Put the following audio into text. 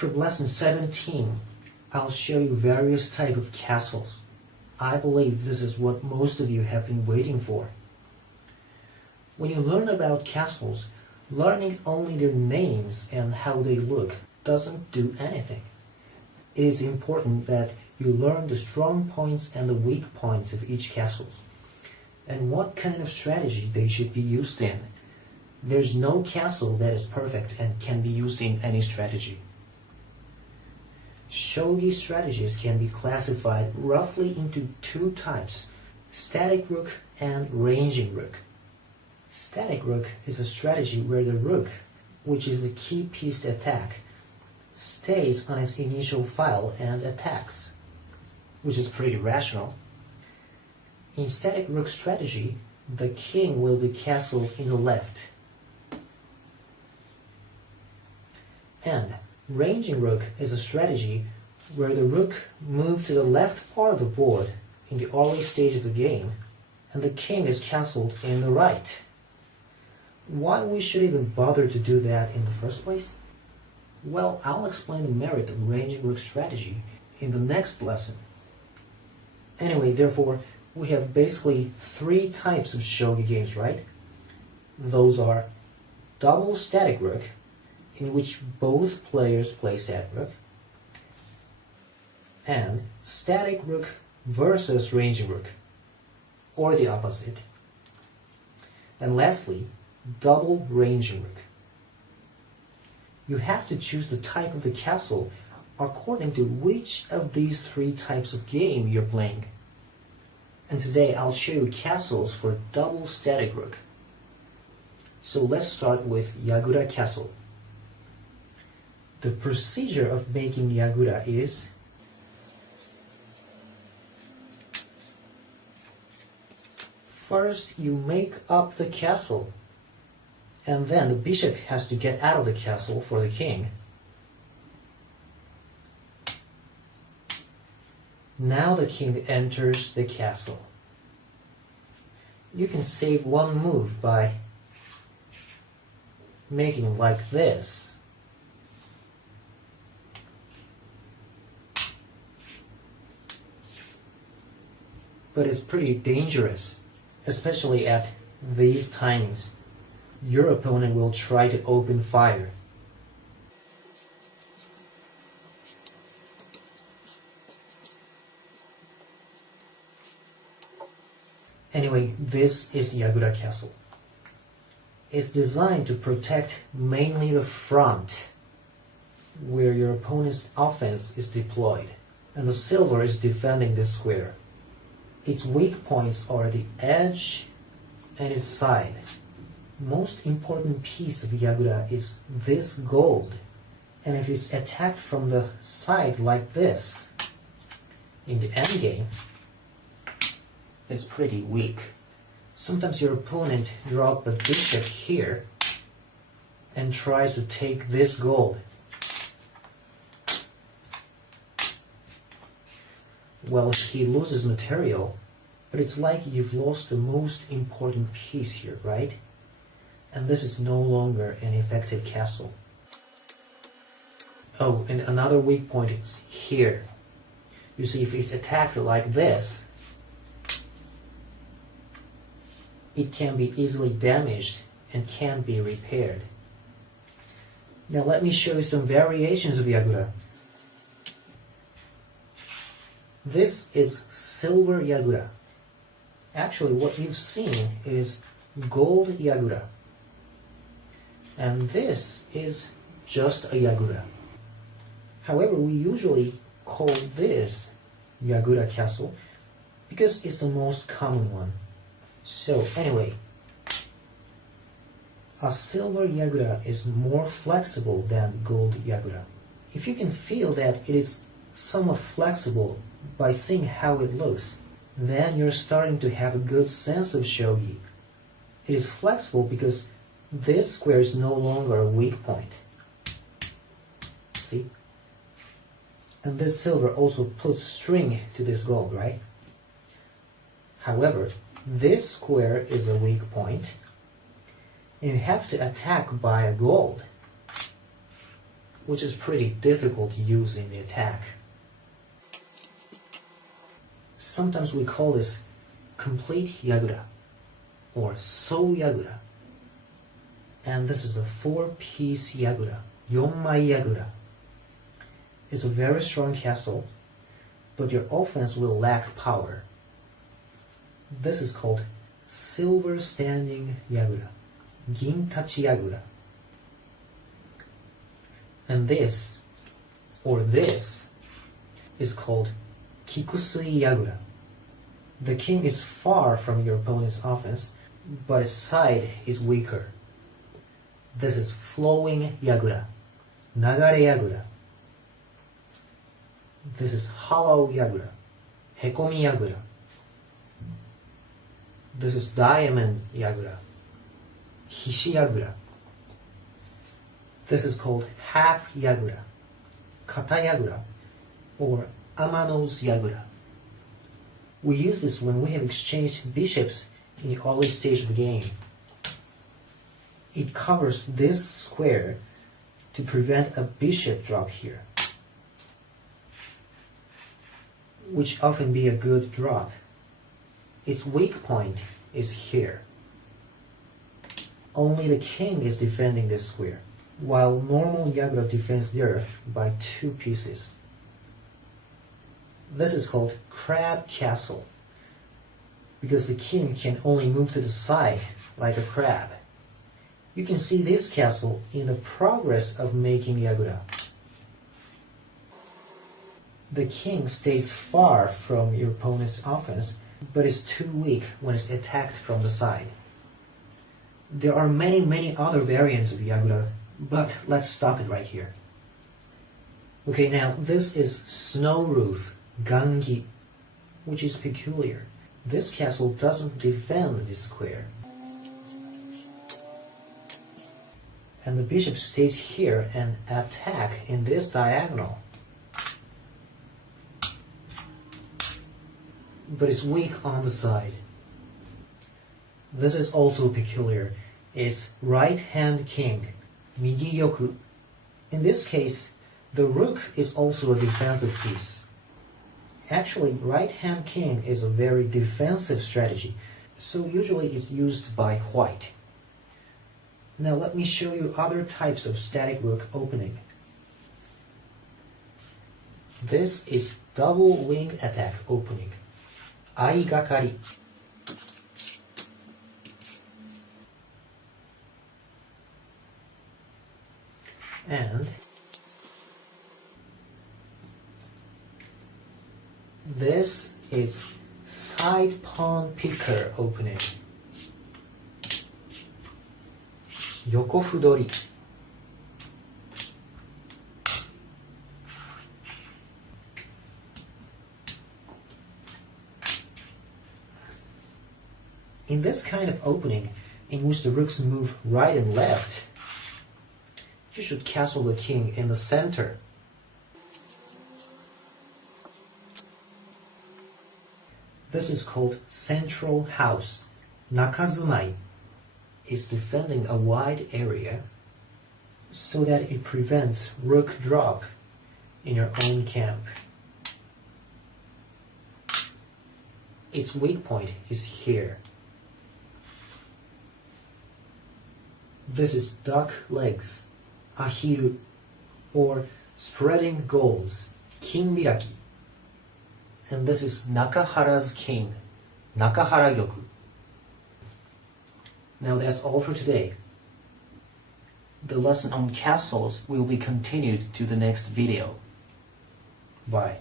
For lesson 17, I'll show you various types of castles. I believe this is what most of you have been waiting for. When you learn about castles, learning only their names and how they look doesn't do anything. It is important that you learn the strong points and the weak points of each castle, and what kind of strategy they should be used in. There's no castle that is perfect and can be used in any strategy. Shogi strategies can be classified roughly into two types, static rook and ranging rook. Static rook is a strategy where the rook, which is the key piece to attack, stays on its initial file and attacks, which is pretty rational. In static rook strategy, the king will be castled in the left. And ranging rook is a strategy where the rook moves to the left part of the board in the early stage of the game, and the king is castled in the right. Why we should even bother to do that in the first place? Well, I'll explain the merit of ranging rook strategy in the next lesson. Anyway, therefore, we have basically three types of shogi games, right? Those are double static rook, in which both players play static rook, and static rook versus ranging rook, or the opposite. And lastly, double ranging rook. You have to choose the type of the castle according to which of these three types of game you're playing. And today I'll show you castles for double static rook. So let's start with Yagura Castle. The procedure of making Yagura is first you make up the castle, and then the bishop has to get out of the castle for the king. Now the king enters the castle. You can save one move by making it like this. But it's pretty dangerous, especially at these timings. Your opponent will try to open fire. Anyway, this is Yagura Castle. It's designed to protect mainly the front, where your opponent's offense is deployed, and the silver is defending this square. Its weak points are the edge and its side. Most important piece of Yagura is this gold, and if it's attacked from the side like this, in the endgame, it's pretty weak. Sometimes your opponent drops a bishop here and tries to take this gold. Well, he loses material, but it's like you've lost the most important piece here, right? And this is no longer an effective castle. Oh, and another weak point is here. You see, if it's attacked like this, it can be easily damaged and can't be repaired. Now let me show you some variations of Yagura. This is silver Yagura. Actually, what you've seen is gold Yagura. And this is just a Yagura. However, we usually call this Yagura Castle because it's the most common one. So anyway, a silver Yagura is more flexible than gold Yagura. If you can feel that it is somewhat flexible by seeing how it looks, then you're starting to have a good sense of shogi. It is flexible because this square is no longer a weak point. See? And this silver also puts string to this gold, right? However, this square is a weak point, and you have to attack by a gold. which is pretty difficult to use in the attack. Sometimes we call this complete Yagura or So Yagura. And this is a 4-piece Yagura, 4-mai Yagura. It's a very strong castle, but your offense will lack power. This is called Silver Standing Yagura, Gintachi Yagura. And this is called Kikusui Yagura. The king is far from your opponent's offense, but its side is weaker. This is Flowing Yagura, Nagare Yagura. This is Hollow Yagura, Hekomi Yagura. This is Diamond Yagura, Hishi Yagura. This is called Half Yagura, Kata Yagura, or Amano's Yagura. We use this when we have exchanged bishops in the early stage of the game. It covers this square to prevent a bishop drop here, which often be a good drop. Its weak point is here. Only the king is defending this square, while normal Yagura defends there by 2 pieces. This is called Crab Castle, because the king can only move to the side like a crab. You can see this castle in the progress of making Yagura. The king stays far from your opponent's offense, but is too weak when it's attacked from the side. There are many other variants of Yagura, but let's stop it right here. Okay, now this is Snow Roof, Gangi, which is peculiar. This castle doesn't defend this square. And the bishop stays here and attack in this diagonal. But it's weak on the side. This is also peculiar. It's right-hand king, Migi Yoku. In this case, the rook is also a defensive piece. Actually, right-hand king is a very defensive strategy, so usually it's used by white. Now let me show you other types of static rook opening. This is double wing attack opening, Aigakari. And this is side pawn picker opening, Yokofudori. In this kind of opening, in which the rooks move right and left, you should castle the king in the center. This is called central house, Nakazumai. It's defending a wide area so that it prevents rook drop in your own camp. Its weak point is here. This is duck legs, ahiru, or spreading goals, kinbiraki. And this is Nakahara's king, Nakahara Gyoku. Now that's all for today. The lesson on castles will be continued to the next video. Bye.